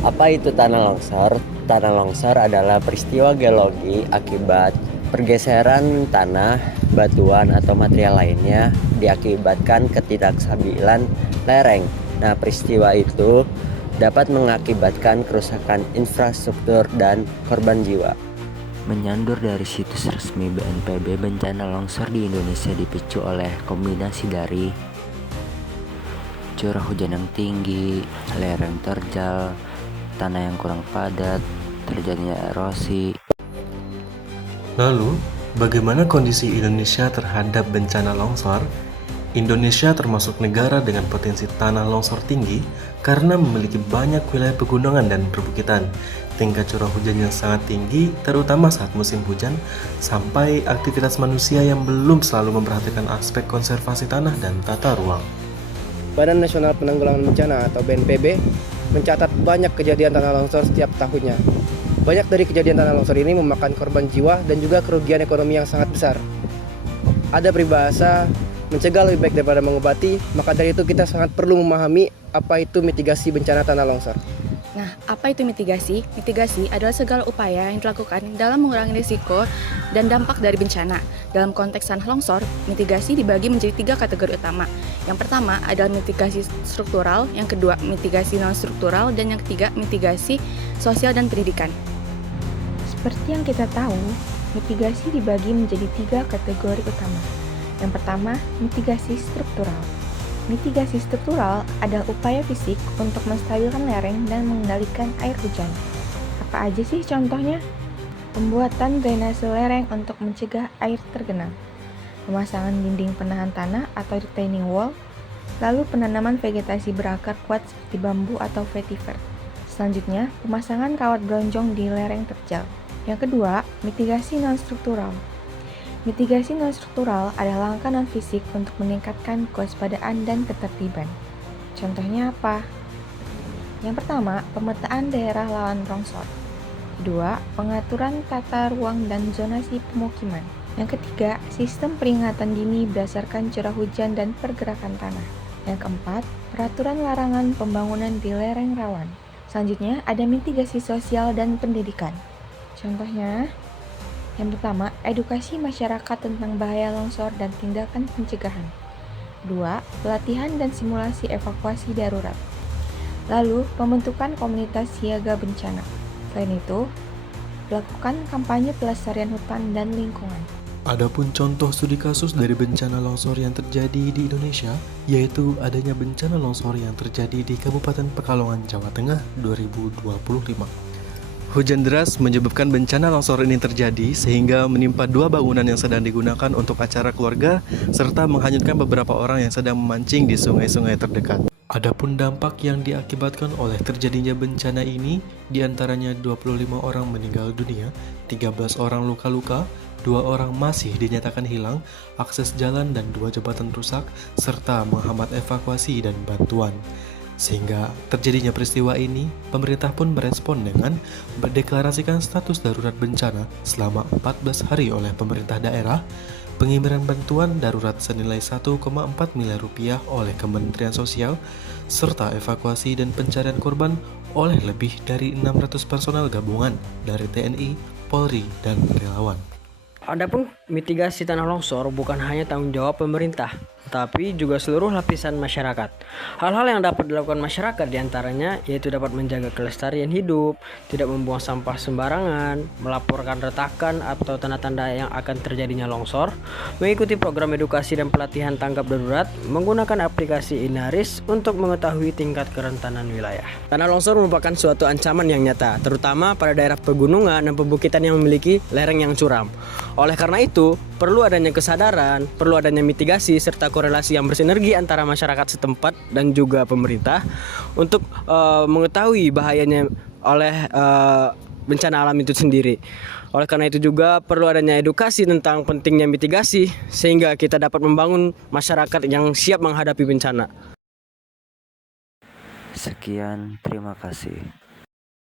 Apa itu tanah longsor? Tanah longsor adalah peristiwa geologi akibat pergeseran tanah, batuan, atau material lainnya diakibatkan ketidakstabilan lereng. Nah, peristiwa itu dapat mengakibatkan kerusakan infrastruktur dan korban jiwa. Menyandur dari situs resmi BNPB, bencana longsor di Indonesia dipicu oleh kombinasi dari curah hujan yang tinggi, lereng terjal, tanah yang kurang padat, terjadinya erosi. Lalu, bagaimana kondisi Indonesia terhadap bencana longsor? Indonesia termasuk negara dengan potensi tanah longsor tinggi karena memiliki banyak wilayah pegunungan dan perbukitan. Tingkat curah hujan yang sangat tinggi, terutama saat musim hujan, sampai aktivitas manusia yang belum selalu memperhatikan aspek konservasi tanah dan tata ruang. Badan Nasional Penanggulangan Bencana atau BNPB mencatat banyak kejadian tanah longsor setiap tahunnya. Banyak dari kejadian tanah longsor ini memakan korban jiwa dan juga kerugian ekonomi yang sangat besar. Ada peribahasa, mencegah lebih baik daripada mengobati, maka dari itu kita sangat perlu memahami apa itu mitigasi bencana tanah longsor. Nah, apa itu mitigasi? Mitigasi adalah segala upaya yang dilakukan dalam mengurangi risiko dan dampak dari bencana. Dalam konteks tanah longsor, mitigasi dibagi menjadi 3 kategori utama. Yang pertama adalah mitigasi struktural, yang kedua mitigasi non-struktural, dan yang ketiga mitigasi sosial dan pendidikan. Seperti yang kita tahu, mitigasi dibagi menjadi 3 kategori utama. Yang pertama, mitigasi struktural. Mitigasi struktural adalah upaya fisik untuk menstabilkan lereng dan mengendalikan air hujan. Apa aja sih contohnya? Pembuatan drainase lereng untuk mencegah air tergenang, pemasangan dinding penahan tanah atau retaining wall, lalu penanaman vegetasi berakar kuat seperti bambu atau vetiver. Selanjutnya, pemasangan kawat bronjong di lereng terjal. Yang kedua, mitigasi non-struktural. Mitigasi non-struktural adalah langkah non-fisik untuk meningkatkan kewaspadaan dan ketertiban. Contohnya apa? Yang pertama, pemetaan daerah rawan longsor. Kedua, pengaturan tata ruang dan zonasi pemukiman. Yang ketiga, sistem peringatan dini berdasarkan curah hujan dan pergerakan tanah. Yang keempat, peraturan larangan pembangunan di lereng rawan. Selanjutnya, ada mitigasi sosial dan pendidikan. Contohnya, yang pertama, edukasi masyarakat tentang bahaya longsor dan tindakan pencegahan. Kedua, pelatihan dan simulasi evakuasi darurat. Lalu, pembentukan komunitas siaga bencana. Selain itu, lakukan kampanye pelestarian hutan dan lingkungan. Adapun contoh studi kasus dari bencana longsor yang terjadi di Indonesia, yaitu adanya bencana longsor yang terjadi di Kabupaten Pekalongan, Jawa Tengah 2025. Hujan deras menyebabkan bencana longsor ini terjadi sehingga menimpa 2 bangunan yang sedang digunakan untuk acara keluarga serta menghanyutkan beberapa orang yang sedang memancing di sungai-sungai terdekat. Adapun dampak yang diakibatkan oleh terjadinya bencana ini, diantaranya 25 orang meninggal dunia, 13 orang luka-luka, 2 orang masih dinyatakan hilang, akses jalan dan 2 jembatan rusak, serta menghambat evakuasi dan bantuan. Sehingga terjadinya peristiwa ini, pemerintah pun merespon dengan mendeklarasikan status darurat bencana selama 14 hari oleh pemerintah daerah, pengiriman bantuan darurat senilai 1,4 miliar rupiah oleh Kementerian Sosial, serta evakuasi dan pencarian korban oleh lebih dari 600 personel gabungan dari TNI, Polri, dan relawan. Adapun mitigasi tanah longsor bukan hanya tanggung jawab pemerintah, tapi juga seluruh lapisan masyarakat. Hal-hal yang dapat dilakukan masyarakat diantaranya yaitu dapat menjaga kelestarian hidup, tidak membuang sampah sembarangan, melaporkan retakan atau tanda-tanda yang akan terjadinya longsor, mengikuti program edukasi dan pelatihan tanggap darurat, menggunakan aplikasi Inaris untuk mengetahui tingkat kerentanan wilayah. Tanah longsor merupakan suatu ancaman yang nyata, terutama pada daerah pegunungan dan perbukitan yang memiliki lereng yang curam. Oleh karena itu, perlu adanya kesadaran, perlu adanya mitigasi, serta korelasi yang bersinergi antara masyarakat setempat dan juga pemerintah untuk mengetahui bahayanya oleh bencana alam itu sendiri. Oleh karena itu juga perlu adanya edukasi tentang pentingnya mitigasi, sehingga kita dapat membangun masyarakat yang siap menghadapi bencana. Sekian, terima kasih.